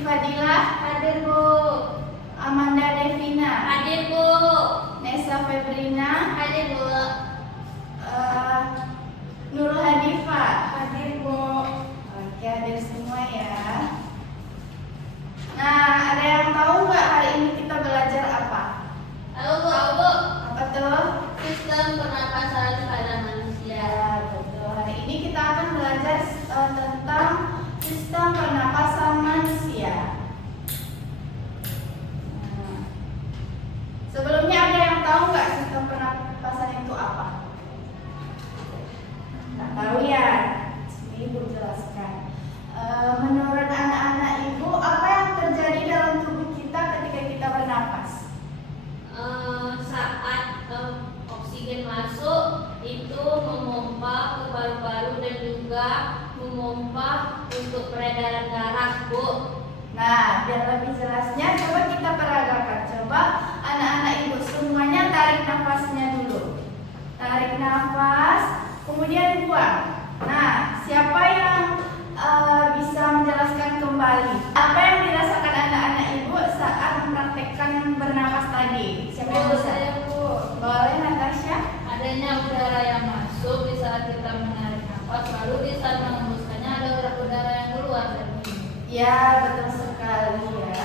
Siti Fadilah. Hadir, Bu. Amanda Devina. Hadir, Bu. Nesa Febrina. Hadir, Bu. Nurul Hadifa. Hadir, Bu. Oke, hadir semua ya. Nah, ada yang tahu nggak hari ini kita belajar apa? Tahu, Bu. Tahu, Bu. Apa tuh? Sistem pernapasan pada manusia. Ya, betul. Hari ini kita akan belajar tentang sistem pernapasan manusia. Nah, sebelumnya ada yang tahu nggak sistem pernapasan itu apa? Nggak tahu ya? Sini Ibu jelaskan. Menurut anak-anak Ibu, apa yang terjadi dalam tubuh kita ketika kita bernapas? Saat oksigen masuk, itu memompa ke paru-paru dan juga memompa untuk peredaran darah, Bu. Nah, biar lebih jelasnya, coba kita peragakan. Coba anak-anak Ibu semuanya tarik nafasnya dulu. Tarik nafas, kemudian buang. Nah, siapa yang bisa menjelaskan kembali apa yang dirasakan anak-anak Ibu saat mempraktekkan bernapas tadi? Siapa yang bisa? Boleh, Natasha? Adanya udara yang masuk di saat kita menarik nafas, lalu di saat mengembuskannya ada udara yang keluar dari mulut. Ya, betul sekali ya.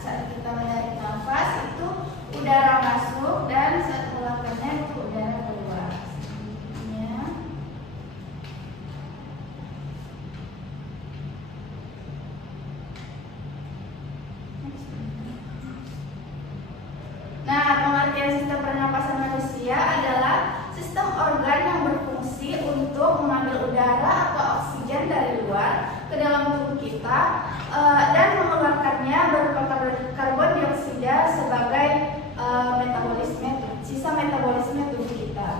Saat kita menarik nafas itu udara masuk dan saat mengeluarkannya itu udara keluar. Ya. Nah, pengertian sistem pernapasan manusia adalah sistem organ yang berfungsi untuk mengambil udara atau oksigen dari luar ke dalam tubuh kita dan mengeluarkannya berupa karbon dioksida sebagai sisa metabolisme tubuh kita.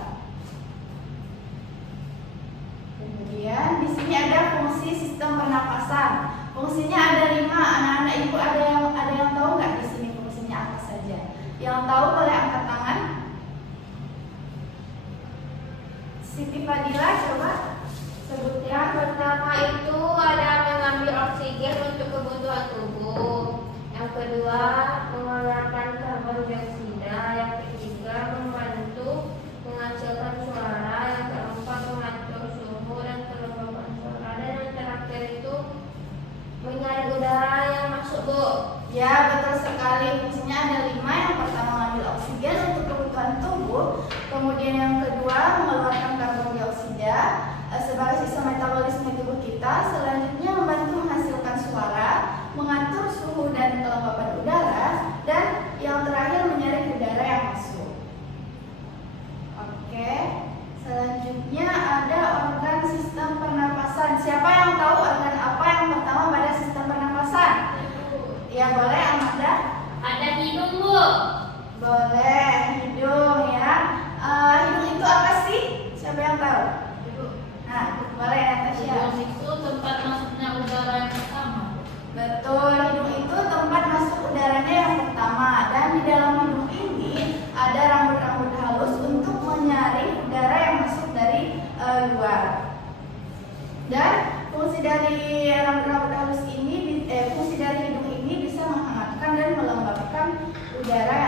Kemudian di sini ada fungsi sistem pernapasan. Fungsinya ada 5. Anak-anak Ibu ada yang tahu nggak di sini fungsinya apa saja? Yang tahu boleh angkat tangan. Siti Fadilah, coba sebutkan. Yang pertama itu ada mengambil oksigen untuk kebutuhan tubuh. Yang kedua, mengeluarkan karbon dioksida. Yang ketiga, membantu menghasilkan suara. Yang keempat, mengatur suhu dan kelembapan suara. Dan yang terakhir itu menyaring udara yang masuk, Bu. Ya, betul sekali. Fungsinya ada 5. Yang pertama mengambil oksigen untuk kebutuhan tubuh. Kemudian yang kedua mengeluarkan karbon dioksida sebagai sisa metabolisme tubuh kita. Selanjutnya membantu menghasilkan suara, mengatur suhu dan kelembapan udara, dan yang terakhir menyaring udara yang masuk. Oke. Selanjutnya ada organ sistem pernapasan. Siapa yang tahu organ apa yang pertama pada sistem pernapasan? Ya, boleh Amanda. Ada hidung, Bu. Boleh, hidung ya. Hidung itu apa sih? Siapa yang tahu? Nah, boleh Natasha. Hidung itu tempat masuknya udara yang pertama. Betul, hidung itu tempat masuk udaranya yang pertama. Dan di dalam hidung ini ada rambut-rambut halus untuk menyaring udara yang masuk dari luar. Dan fungsi dari rambut-rambut halus ini, fungsi dari hidung ini bisa menghangatkan dan melembabkan udara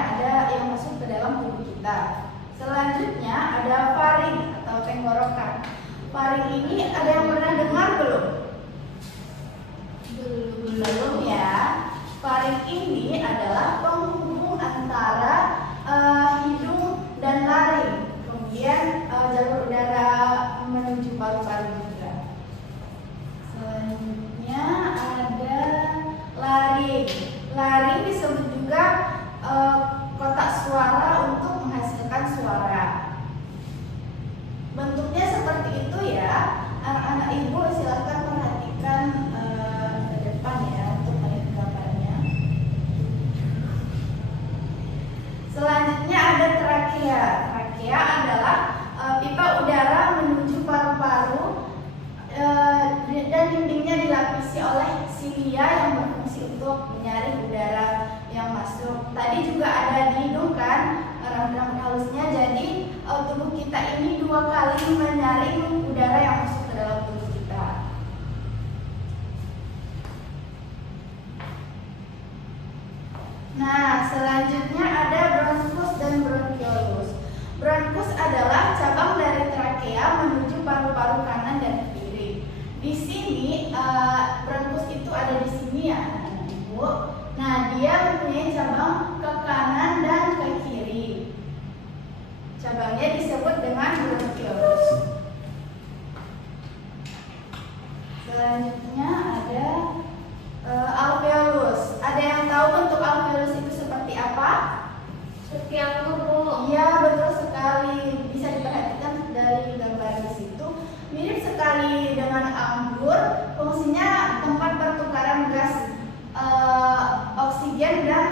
yang masuk ke dalam tubuh kita. Selanjutnya ada faring atau tenggorokan. Faring ini ada yang pernah dengar belum? Belum ya. Faring ini adalah penghubung antara hidung dan laring. Kemudian jalur udara menuju paru-paru juga. Selanjutnya ada laring. Laring disebut juga kotak suara untuk menghasilkan suara. Bentuknya seperti itu ya. Anak-anak Ibu silakan perhatikan ke depan ya untuk melihat gambarnya. Selanjutnya ada trakea. Trakea adalah pipa udara menuju paru-paru dan dindingnya dilapisi oleh silia yang berfungsi untuk menyaring udara yang masuk. Tadi juga ada di hidung kan, rambut-rambut halusnya. Jadi tubuh kita ini 2 kali menyaring udara yang masuk ke dalam tubuh kita. Nah, selanjutnya ada bronkus dan bronkiolus. Bronkus adalah cabang dari trakea menuju paru-paru kanan dan kiri. Di sini bronkus itu ada di sini ya, anak-anak ibu. Nah, dia mempunyai cabang ke kanan dan ke kiri. Cabangnya disebut dengan bronkiolus. Selanjutnya ada alveolus. Ada yang tahu bentuk alveolus itu seperti apa? Seperti anggur, Bu. Iya, betul sekali. Bisa diperhatikan dari gambar di situ. Mirip sekali dengan anggur. Fungsinya tempat pertukaran gas oksigen dan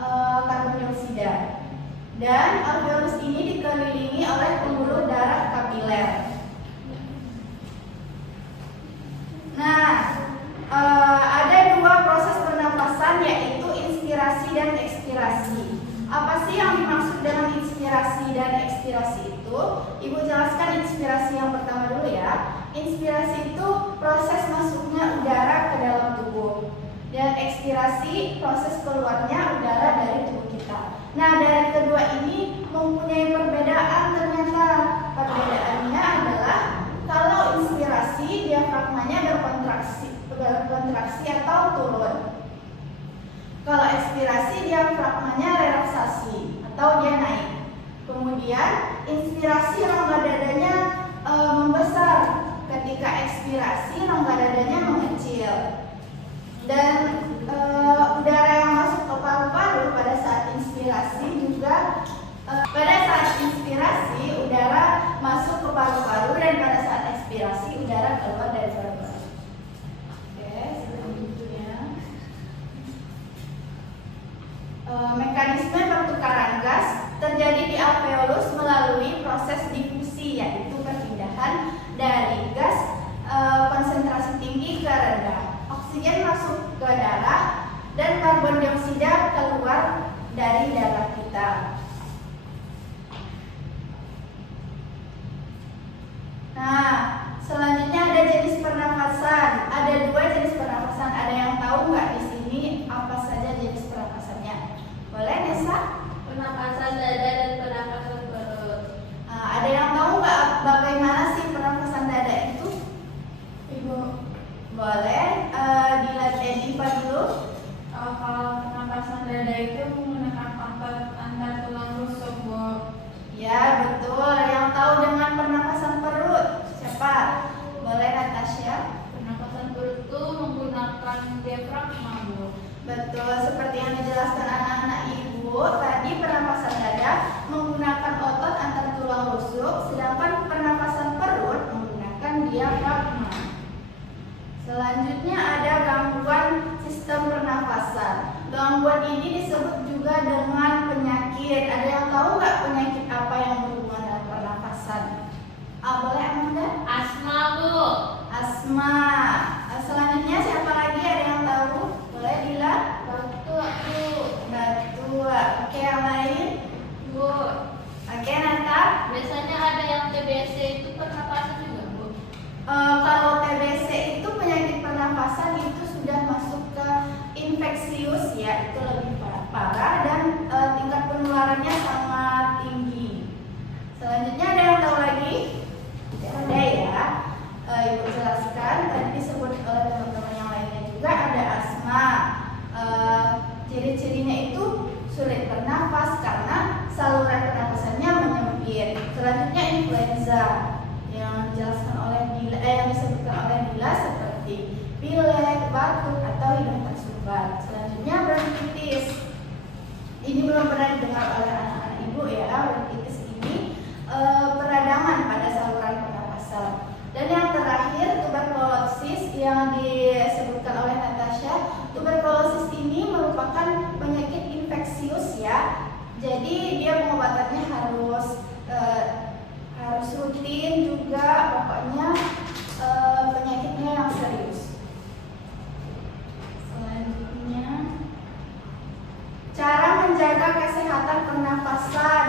karbon dioksida. Dan alveolus ini dikelilingi oleh pembuluh darah kapiler. Nah, ada dua proses pernapasan, yaitu inspirasi dan ekspirasi. Apa sih yang dimaksud dengan inspirasi dan ekspirasi itu? Ibu jelaskan inspirasi yang pertama dulu ya. Inspirasi itu proses masuknya udara ke dalam tubuh, dan ekspirasi proses keluarnya udara dari tubuh kita. Nah, dari kedua ini mempunyai perbedaan ternyata. Perbedaannya adalah kalau inspirasi diafragmanya berkontraksi atau turun. Kalau ekspirasi diafragmanya relaksasi atau dia naik. Kemudian inspirasi rongga dadanya membesar, ketika ekspirasi rongga dadanya mengecil. Dan udara yang masuk ke paru-paru pada saat inspirasi juga pada saat inspirasi udara masuk ke paru-paru, dan pada saat ekspirasi udara keluar dari paru-paru. Oke, selanjutnya mekanisme pertukaran gas terjadi di alveolus melalui proses difusi, yaitu perpindahan dari gas konsentrasi tinggi ke rendah. Oksigen masuk ke darah dan karbon dioksida keluar dari darah kita. Nah, selanjutnya ada jenis pernafasan. Ada dua jenis pernafasan. Ada yang tahu nggak di sini apa saja jenis pernafasannya? Boleh, Nesa? Pernapasan dada dan pernapasan perut. Ada yang tahu nggak bagaimana sih pernapasan dada itu? Ibu, boleh Diva dulu. Kalau pernapasan dada itu menggunakan otot antar tulang rusuk, Bu. Ya, betul. Yang tahu dengan pernapasan perut siapa? Boleh, Natasha. Pernapasan perut itu menggunakan diafragma, Bu. Betul, seperti yang dijelaskan anak-anak ibu tadi, pernapasan dada menggunakan otot antar tulang rusuk, sedangkan pernapasan perut menggunakan diafragma. Selanjutnya ada gangguan sistem pernapasan. Gangguan ini disebut juga dengan penyakit. Ada yang tahu nggak penyakit apa yang berhubungan dengan pernapasan? Boleh, Amanda? Asma, Bu. Asma. Selanjutnya siapa lagi, ada yang tahu? Boleh, Dila? Batuk, Bu. Batuk. Oke, yang lain? Bu. Oke, Nata. Biasanya ada yang TBC itu pernapasan juga, Bu. Kalau TBC itu penyakit pernapasan itu sudah masuk ke infeksius ya, itu lebih parah dan tingkat penularannya sangat tinggi. Selanjutnya ada yang tahu lagi? Ada ya. Ibu jelaskan tadi disebut oleh teman-teman yang lainnya juga, ada asma. Ciri-cirinya itu sulit bernafas karena saluran pernapasannya menyempit. Selanjutnya influenza yang dijelaskan oleh Dila, yang disebutkan oleh Dila seperti pilek, batuk atau hidung tersumbat. Selanjutnya bronkitis. Ini belum pernah didengar oleh anak-anak ibu ya. Bronkitis ini peradangan pada saluran pernapasan. Dan yang terakhir tuberkulosis yang disebutkan oleh Natasha. Tuberkulosis ini merupakan penyakit infeksius ya. Jadi dia pengobatannya harus rutin juga, pokoknya penyakitnya yang serius. Selanjutnya, cara menjaga kesehatan pernapasan.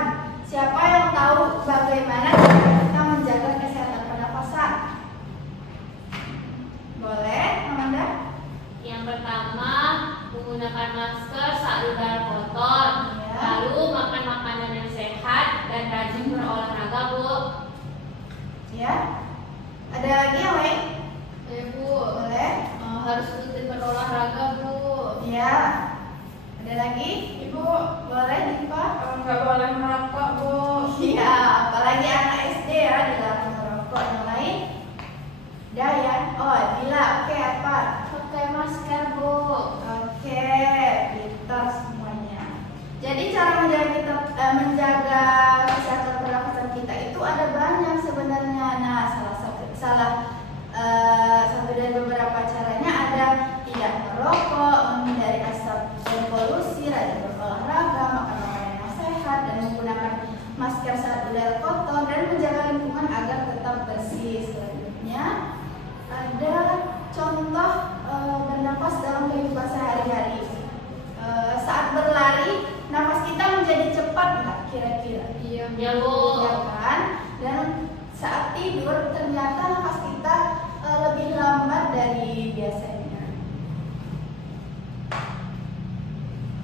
menggunakan masker saat udara kotor, Ya. lalu makan makanan yang sehat dan rajin berolahraga, Bu. Ya. Ada lagi yang lain? Ya, Bu. Boleh? Harus rutin berolahraga, Bu. Ya. Ada lagi? Ibu, Boleh, Diva? nggak boleh merokok, Bu. Iya, apalagi anak SD ya dilarang merokok. Yang lain? Dah ya. Oh, Dila. Oke, apa? Pakai masker, Bu. Oke, pintar semuanya. Jadi cara menjaga kesehatan pernafasan kita itu ada banyak sebenarnya. Nah, satu dari beberapa caranya ada tidak merokok, menghindari asap dan polusi, rajin berolahraga, makan makanan yang sehat, dan menggunakan masker saat udara kotor, dan menjaga lingkungan agar tetap bersih. Selanjutnya ada contoh bernafas dalam kehidupan sehari-hari. Saat berlari, nafas kita menjadi cepat nggak kira-kira? Iya, Bu. Ya kan? Dan saat tidur ternyata nafas kita lebih lambat dari biasanya.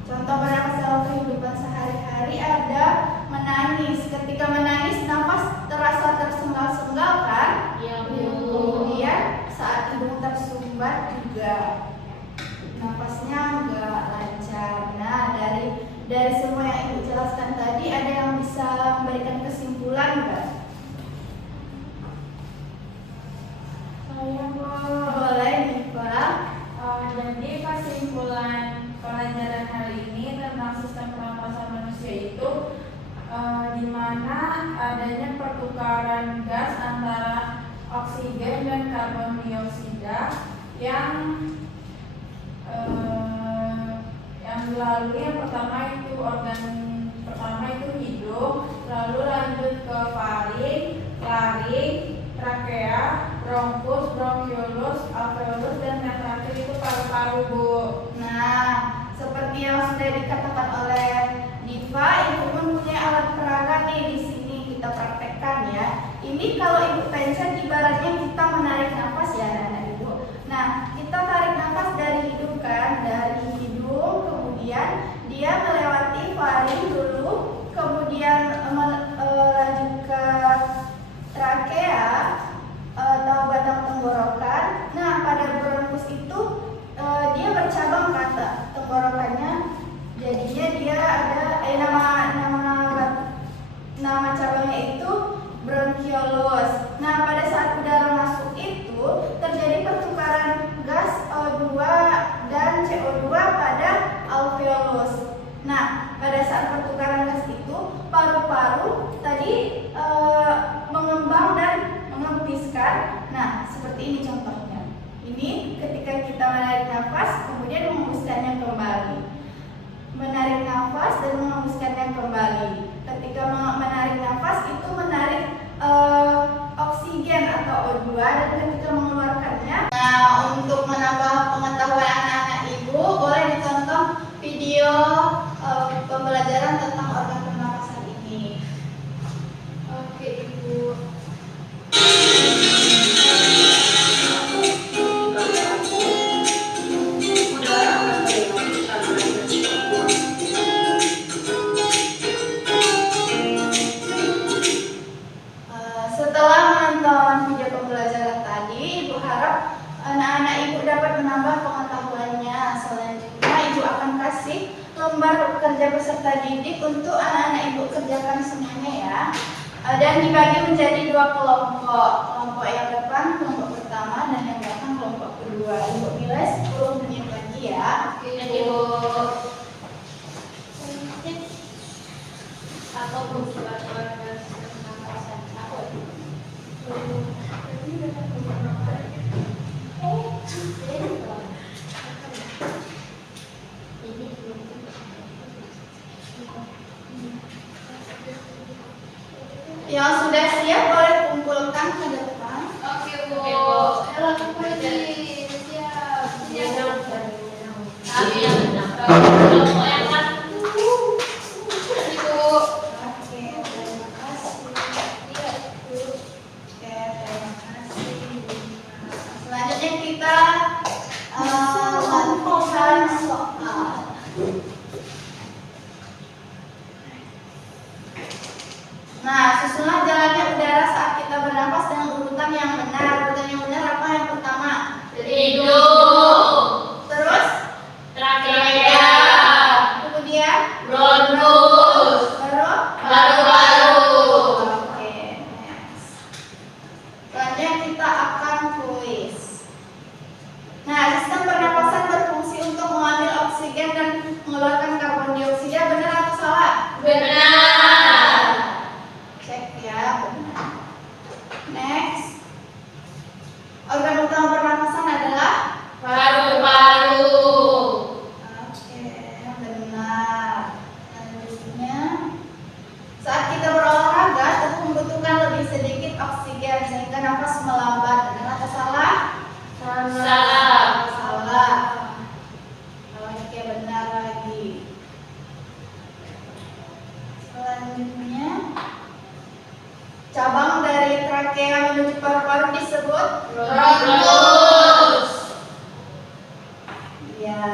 Contoh bernafas dalam kehidupan sehari-hari ada menangis. Ketika menangis, nafas terasa tersengal-sengal kan? Iya, Bu. Kemudian saat hidung tersumbat juga nafasnya nggak lancar. Nah, dari semua yang Ibu jelaskan tadi, ada yang bisa memberikan kesimpulan nggak? Saya, Bu. Boleh, Diva. Jadi kesimpulan pelajaran hari ini tentang sistem pernapasan manusia itu di mana adanya pertukaran gas antara oksigen dan karbon dioksida yang dilalui yang pertama itu hidung, lalu lanjut ke faring, laring, trakea, bronkus, bronkiolus, alveolus, dan yang terakhir itu paru-paru, Bu. Nah, seperti yang sudah dikatakan oleh Diva, Ibu mempunyai alat peraga nih di sini kita praktekkan ya. Ini kalau Ibu pencet ibaratnya kita menarik nafas ya, anak-anak Ibu. Nah, kita tarik nafas dari hidung kan, dari hidung, kemudian dia melewati faring dulu, kemudian lanjut ke trakea atau batang tenggorokan. Nah, pada bronkus itu dia bercabang ke tenggorokannya, jadinya dia ada nama cabangnya itu bronkiolus. Nah, pada saat udara masuk itu terjadi pertukaran gas O2 dan CO2 pada alveolus. Nah, pada saat pertukaran gas itu paru-paru tadi mengembang dan mengempiskan. Nah, seperti ini contohnya. Ini ketika kita menarik nafas, kemudian menghembuskannya kembali. Menarik nafas dan menghembuskannya kembali. Ketika menarik nafas itu menarik oksigen atau O2, dan ketika mengeluarkannya. Nah, untuk menambah pengetahuan anak-anak Ibu, boleh ditonton video pembelajaran tentang organ pernapasan ini. Oke, Ibu. Setelah menonton video pembelajaran tadi, Ibu harap anak-anak Ibu dapat menambah pengetahuannya. Selanjutnya, Ibu akan kasih lembar kerja peserta didik untuk anak-anak Ibu kerjakan semuanya ya. Dan dibagi menjadi 2 kelompok. Kelompok yang depan, kelompok pertama, dan yang belakang kelompok kedua. Ibu nilai 10 menit lagi ya. Oke, Ibu. Atau buat pernapasan aku. Yang sudah siap boleh kumpulkan ke depan. Oke, Bu. Tapi yang kelompok yang satu. Ibu. Oke, terima kasih. Oke, terima kasih. Selanjutnya kita latihan soal. paru-paru disebut Bronkus. ya.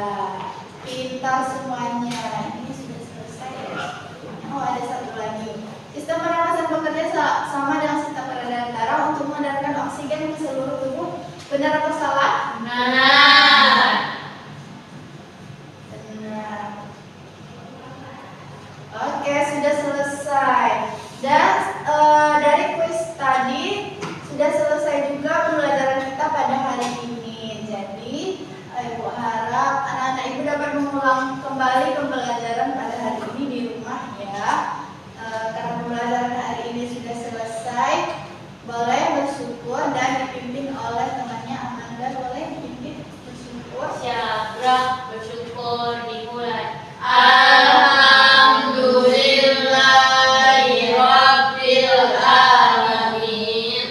Pintar semuanya. Ini sudah selesai ya. Oh, ada satu lagi. Sistem pernapasan bekerja sama dengan sistem peredaran darah untuk mengedarkan oksigen ke seluruh tubuh. Benar atau salah? Benar. Benar. Oke, sudah selesai. Dan dari kuis tadi sudah selesai juga pembelajaran kita pada hari ini. Jadi, Ibu harap anak-anak Ibu dapat mengulang kembali pembelajaran pada hari ini di rumah ya. Karena pembelajaran hari ini sudah selesai, boleh bersyukur dan dipimpin oleh temannya Amanda. Boleh dipimpin bersyukur. Siap, bersyukur dimulai. Alhamdulillahirabbil alamin.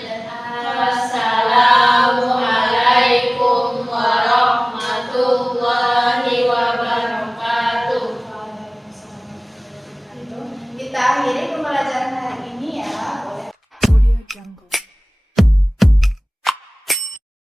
Assalamualaikum warahmatullahi wabarakatuh. Kita akhiri pembelajaran